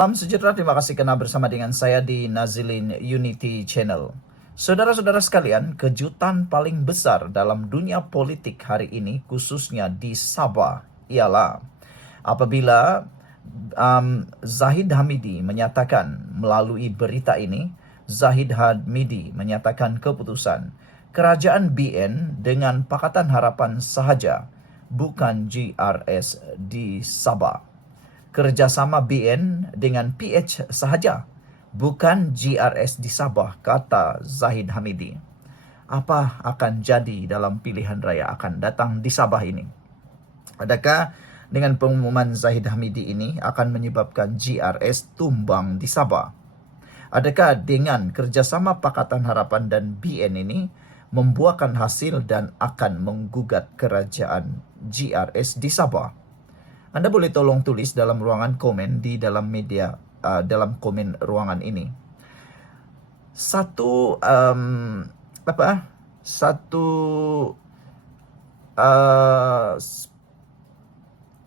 Salam sejahtera, terima kasih karena bersama dengan saya di Nazilin Unity Channel. Saudara-saudara sekalian, kejutan paling besar dalam dunia politik hari ini, khususnya di Sabah, ialah apabila Zahid Hamidi menyatakan melalui berita ini, Zahid Hamidi menyatakan keputusan Kerajaan BN dengan Pakatan Harapan sahaja, bukan GRS di Sabah. Kerjasama BN dengan PH sahaja, bukan GRS di Sabah, kata Zahid Hamidi. Apa akan jadi dalam pilihan raya akan datang di Sabah ini? Adakah dengan pengumuman Zahid Hamidi ini akan menyebabkan GRS tumbang di Sabah? Adakah dengan kerjasama Pakatan Harapan dan BN ini membuahkan hasil dan akan menggugat kerajaan GRS di Sabah? Anda boleh tolong tulis dalam ruangan komen di dalam media, dalam komen ruangan ini. Satu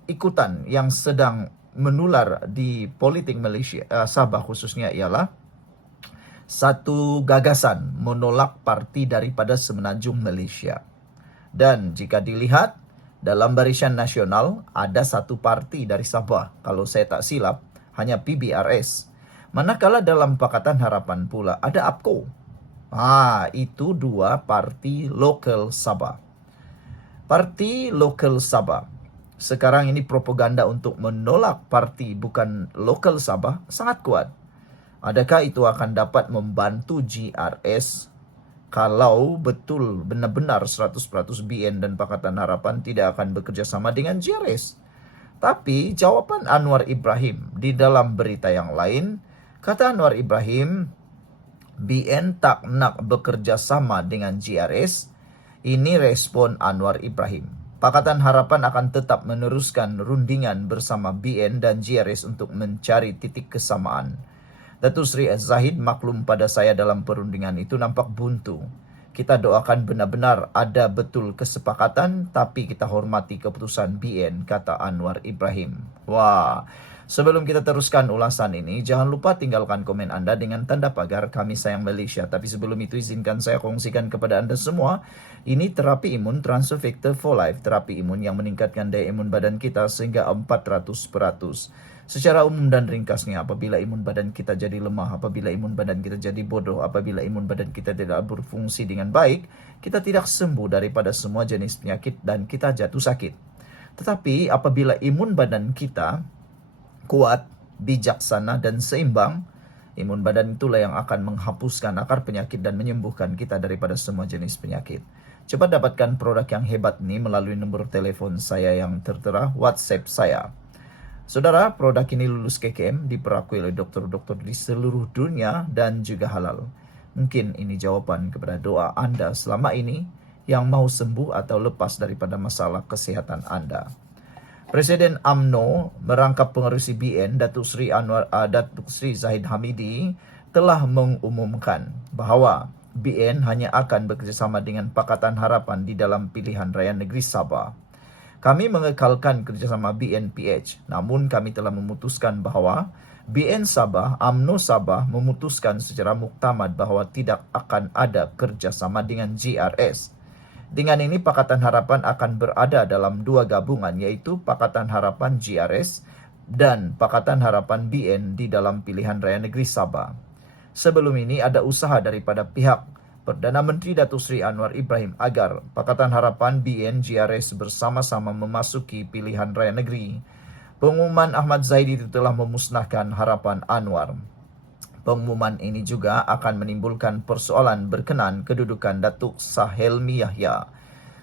ikutan yang sedang menular di politik Malaysia, Sabah khususnya, ialah satu gagasan menolak parti daripada Semenanjung Malaysia. Dan jika dilihat dalam Barisan Nasional ada satu parti dari Sabah, kalau saya tak silap hanya PBRS. Manakala dalam Pakatan Harapan pula ada APCO. Itu dua parti lokal Sabah. Parti lokal Sabah. Sekarang ini propaganda untuk menolak parti bukan lokal Sabah sangat kuat. Adakah itu akan dapat membantu GRS kalau betul benar-benar 100% BN dan Pakatan Harapan tidak akan bekerja sama dengan GRS? Tapi jawapan Anwar Ibrahim di dalam berita yang lain, kata Anwar Ibrahim, BN tak nak bekerja sama dengan GRS. Ini respon Anwar Ibrahim. Pakatan Harapan akan tetap meneruskan rundingan bersama BN dan GRS untuk mencari titik kesamaan. Datuk Seri Zahid maklum pada saya dalam perundingan itu nampak buntu. Kita doakan benar-benar ada betul kesepakatan, tapi kita hormati keputusan BN, kata Anwar Ibrahim. Sebelum kita teruskan ulasan ini, jangan lupa tinggalkan komen Anda dengan tanda pagar Kami Sayang Malaysia. Tapi sebelum itu izinkan saya kongsikan kepada Anda semua, ini terapi imun Transfer Factor for Life, terapi imun yang meningkatkan daya imun badan kita sehingga 400%. Secara umum dan ringkasnya, apabila imun badan kita jadi lemah, apabila imun badan kita jadi bodoh, apabila imun badan kita tidak berfungsi dengan baik, kita tidak sembuh daripada semua jenis penyakit dan kita jatuh sakit. Tetapi apabila imun badan kita kuat, bijaksana dan seimbang, imun badan itulah yang akan menghapuskan akar penyakit dan menyembuhkan kita daripada semua jenis penyakit. Cepat dapatkan produk yang hebat ini melalui nombor telepon saya yang tertera, WhatsApp saya. Saudara, produk ini lulus KKM, diperakui oleh dokter-dokter di seluruh dunia dan juga halal. Mungkin ini jawaban kepada doa Anda selama ini yang mau sembuh atau lepas daripada masalah kesehatan Anda. Presiden UMNO merangkap pengerusi BN, Datuk Seri Zahid Hamidi, telah mengumumkan bahawa BN hanya akan bekerjasama dengan Pakatan Harapan di dalam pilihan raya negeri Sabah. Kami mengekalkan kerjasama BN-PH, namun kami telah memutuskan bahawa BN Sabah, UMNO Sabah memutuskan secara muktamad bahawa tidak akan ada kerjasama dengan GRS. Dengan ini, Pakatan Harapan akan berada dalam dua gabungan, iaitu Pakatan Harapan GRS dan Pakatan Harapan BN di dalam pilihan raya negeri Sabah. Sebelum ini ada usaha daripada pihak Perdana Menteri Datuk Seri Anwar Ibrahim agar Pakatan Harapan BN GRS bersama-sama memasuki pilihan raya negeri. Pengumuman Ahmad Zahid itu telah memusnahkan harapan Anwar. Pengumuman ini juga akan menimbulkan persoalan berkenaan kedudukan Datuk Sahelmi Yahya.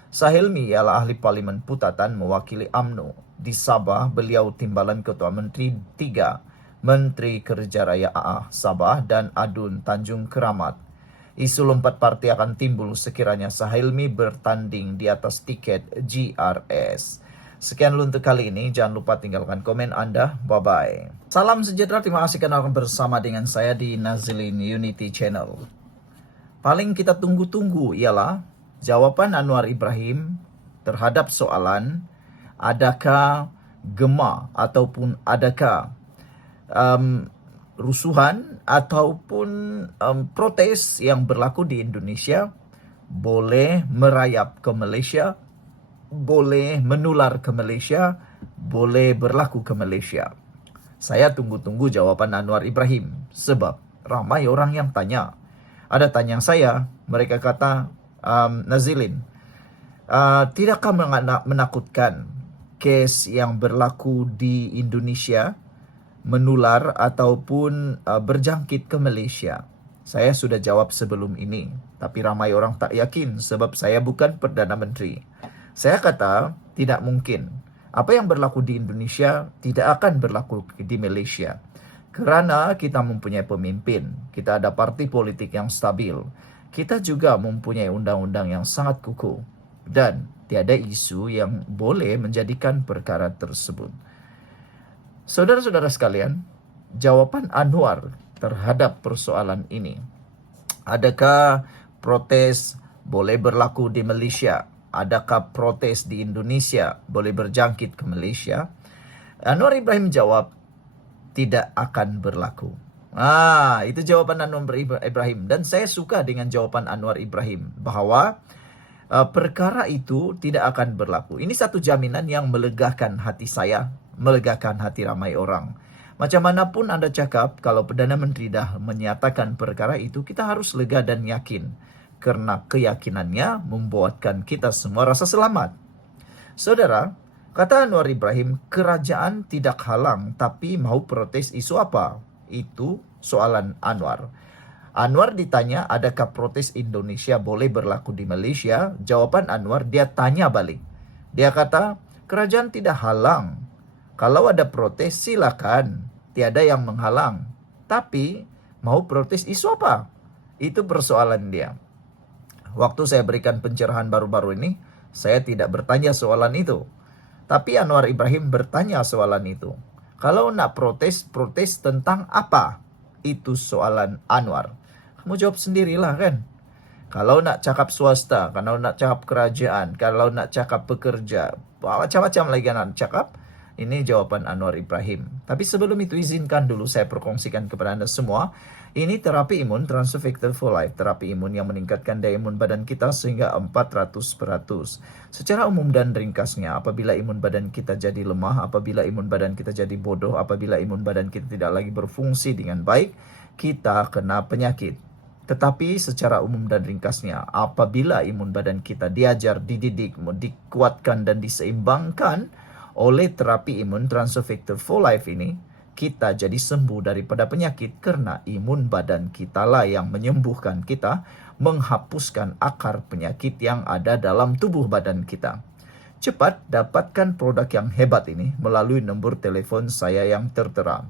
Sahelmi ialah ahli Parlimen Putatan mewakili UMNO. Di Sabah, beliau timbalan Ketua Menteri 3, Menteri Kerja Raya AA Sabah dan Adun Tanjung Keramat. Isu lompat parti akan timbul sekiranya Sahelmi bertanding di atas tiket GRS. Sekian dulu untuk kali ini. Jangan lupa tinggalkan komen Anda. Bye-bye. Salam sejahtera. Terima kasih karena bersama dengan saya di Nazilin Unity Channel. Paling kita tunggu-tunggu ialah jawapan Anwar Ibrahim terhadap soalan adakah Gema ataupun adakah um, rusuhan ataupun protes yang berlaku di Indonesia boleh merayap ke Malaysia, boleh menular ke Malaysia, boleh berlaku ke Malaysia. Saya tunggu-tunggu jawaban Anwar Ibrahim sebab ramai orang yang tanya. Ada tanya saya, mereka kata, Nazilin, tidakkah menakutkan kes yang berlaku di Indonesia menular ataupun berjangkit ke Malaysia? Saya sudah jawab sebelum ini, tapi ramai orang tak yakin sebab saya bukan Perdana Menteri. Saya kata, tidak mungkin. Apa yang berlaku di Indonesia tidak akan berlaku di Malaysia. Kerana kita mempunyai pemimpin, kita ada parti politik yang stabil, kita juga mempunyai undang-undang yang sangat kukuh, dan tiada isu yang boleh menjadikan perkara tersebut. Saudara-saudara sekalian, jawapan Anwar terhadap persoalan ini, adakah protes boleh berlaku di Malaysia? Adakah protes di Indonesia boleh berjangkit ke Malaysia? Anwar Ibrahim jawab, tidak akan berlaku. Itu jawaban Anwar Ibrahim. Dan saya suka dengan jawaban Anwar Ibrahim bahawa perkara itu tidak akan berlaku. Ini satu jaminan yang melegakan hati saya, melegakan hati ramai orang. Macam manapun Anda cakap, kalau Perdana Menteri dah menyatakan perkara itu, kita harus lega dan yakin. Kerana keyakinannya membuatkan kita semua rasa selamat. Saudara, kata Anwar Ibrahim, kerajaan tidak halang tapi mau protes isu apa? Itu soalan Anwar. Anwar ditanya, adakah protes Indonesia boleh berlaku di Malaysia? Jawaban Anwar, dia tanya balik. Dia kata, kerajaan tidak halang. Kalau ada protes, silakan. Tiada yang menghalang. Tapi, mau protes isu apa? Itu persoalan dia. Waktu saya berikan pencerahan baru-baru ini, saya tidak bertanya soalan itu. Tapi Anwar Ibrahim bertanya soalan itu. Kalau nak protes, protes tentang apa? Itu soalan Anwar. Kamu jawab sendirilah kan? Kalau nak cakap swasta, kalau nak cakap kerajaan, kalau nak cakap pekerja, macam-macam lagi nak cakap. Ini jawapan Anwar Ibrahim. Tapi sebelum itu izinkan dulu saya perkongsikan kepada anda semua. Ini terapi imun Transfer Factor for Life. Terapi imun yang meningkatkan daya imun badan kita sehingga 400%. Secara umum dan ringkasnya, apabila imun badan kita jadi lemah, apabila imun badan kita jadi bodoh, apabila imun badan kita tidak lagi berfungsi dengan baik, kita kena penyakit. Tetapi secara umum dan ringkasnya, apabila imun badan kita diajar, dididik, dikuatkan dan diseimbangkan oleh terapi imun Transfer Factor for Life ini, kita jadi sembuh daripada penyakit kerana imun badan kita lah yang menyembuhkan kita, menghapuskan akar penyakit yang ada dalam tubuh badan kita. Cepat dapatkan produk yang hebat ini melalui nombor telefon saya yang tertera.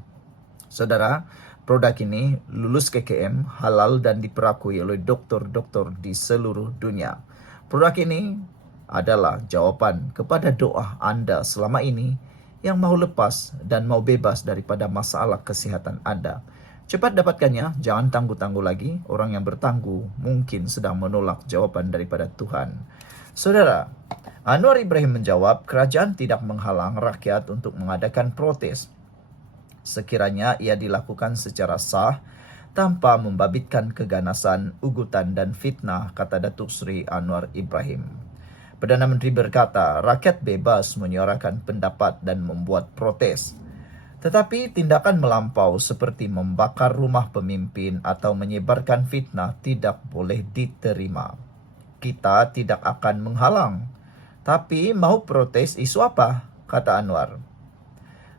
Saudara, produk ini lulus KKM, halal dan diperakui oleh doktor-doktor di seluruh dunia. Produk ini adalah jawapan kepada doa anda selama ini yang mau lepas dan mau bebas daripada masalah kesihatan anda. Cepat dapatkannya, jangan tangguh-tangguh lagi. Orang yang bertangguh mungkin sedang menolak jawaban daripada Tuhan. Saudara, Anwar Ibrahim menjawab, kerajaan tidak menghalang rakyat untuk mengadakan protes. Sekiranya ia dilakukan secara sah, tanpa membabitkan keganasan, ugutan dan fitnah, kata Datuk Seri Anwar Ibrahim. Perdana Menteri berkata, rakyat bebas menyuarakan pendapat dan membuat protes. Tetapi tindakan melampau seperti membakar rumah pemimpin atau menyebarkan fitnah tidak boleh diterima. Kita tidak akan menghalang. Tapi mau protes isu apa? Kata Anwar.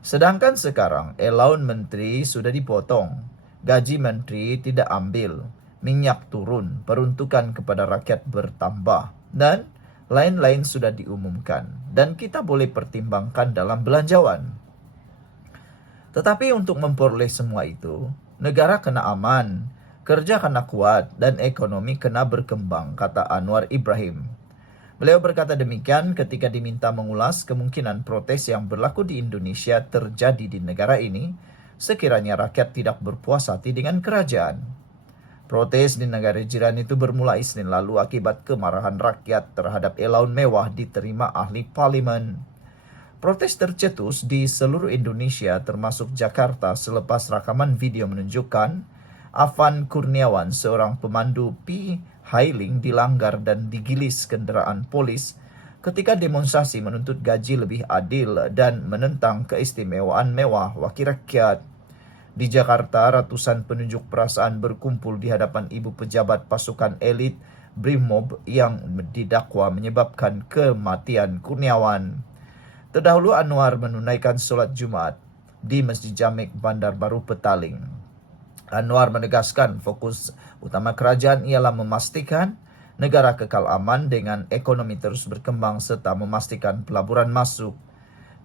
Sedangkan sekarang allowance menteri sudah dipotong. Gaji menteri tidak ambil. Minyak turun. Peruntukan kepada rakyat bertambah. Dan lain-lain sudah diumumkan dan kita boleh pertimbangkan dalam belanjawan. Tetapi untuk memperoleh semua itu, negara kena aman, kerja kena kuat dan ekonomi kena berkembang, kata Anwar Ibrahim. Beliau berkata demikian ketika diminta mengulas kemungkinan protes yang berlaku di Indonesia terjadi di negara ini sekiranya rakyat tidak berpuas hati dengan kerajaan. Protes di negara jiran itu bermula Isnin lalu akibat kemarahan rakyat terhadap allowance mewah diterima ahli parlimen. Protes tercetus di seluruh Indonesia termasuk Jakarta selepas rakaman video menunjukkan Afan Kurniawan, seorang pemandu P-hailing, dilanggar dan digilis kenderaan polis ketika demonstrasi menuntut gaji lebih adil dan menentang keistimewaan mewah wakil rakyat. Di Jakarta, ratusan penunjuk perasaan berkumpul di hadapan ibu pejabat pasukan elit Brimob yang didakwa menyebabkan kematian Kurniawan. Terdahulu Anwar menunaikan solat Jumat di Masjid Jamek Bandar Baru Petaling. Anwar menegaskan fokus utama kerajaan ialah memastikan negara kekal aman dengan ekonomi terus berkembang serta memastikan pelaburan masuk.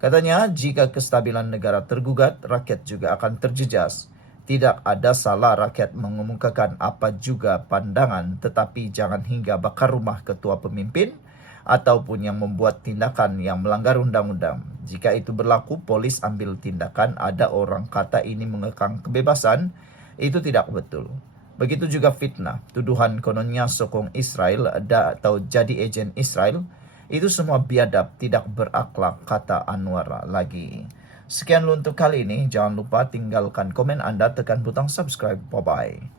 Katanya, jika kestabilan negara tergugat, rakyat juga akan terjejas. Tidak ada salah rakyat mengemukakan apa juga pandangan, tetapi jangan hingga bakar rumah ketua pemimpin ataupun yang membuat tindakan yang melanggar undang-undang. Jika itu berlaku, polis ambil tindakan. Ada orang kata ini mengekang kebebasan, itu tidak betul. Begitu juga fitnah, tuduhan kononnya sokong Israel atau jadi agen Israel, itu semua biadab, tidak berakhlak, kata Anwar lagi. Sekian untuk kali ini, jangan lupa tinggalkan komen Anda, tekan butang subscribe, bye-bye.